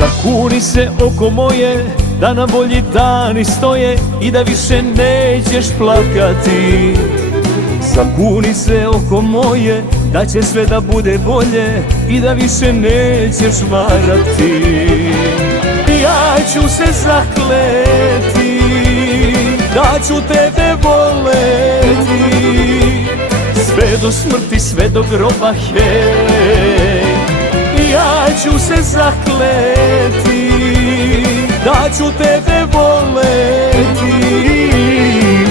Zakuni se oko moje da na bolji dani stoje i da više nećeš plakati. Zakuni se oko moje da će sve da bude bolje i da više nećeš varati. Ja ću se zakleti da ću tebe voleti sve do smrti, sve do groba, hej. Ja ću se zakleti da ću tebe voleti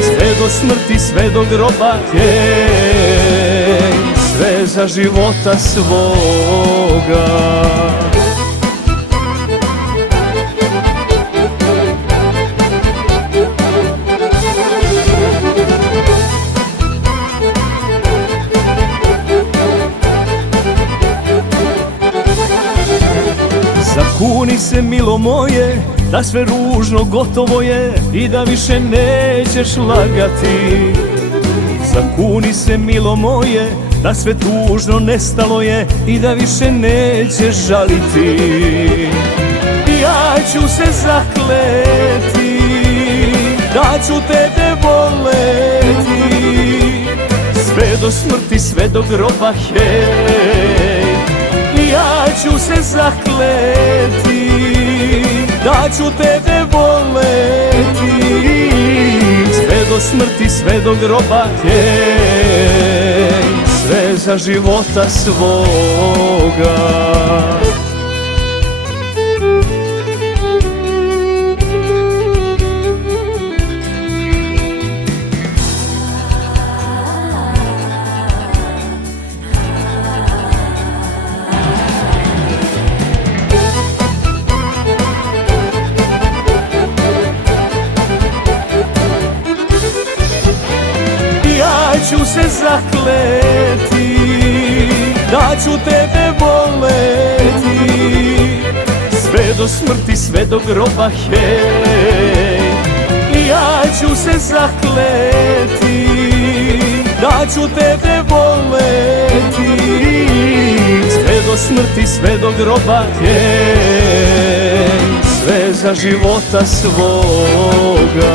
sve do smrti, sve do groba, hej. Sve za života svoga. Zakuni se, milo moje, da sve ružno gotovo je i da više nećeš lagati. Zakuni se, milo moje, da sve tužno nestalo je i da više nećeš žaliti. Ja ću se zakleti da ću tebe voleti sve do smrti, sve do groba, hej. Ja ću se zakleti da ću tebe voleti sve do smrti, sve do groba, hej. Sve za života svoga. Ja ću se zakleti da ću tebe voleti sve do smrti, sve do groba, hej. Ja ću se zakleti da ću tebe voleti sve do smrti, sve do groba, hej. Sve za života svoga.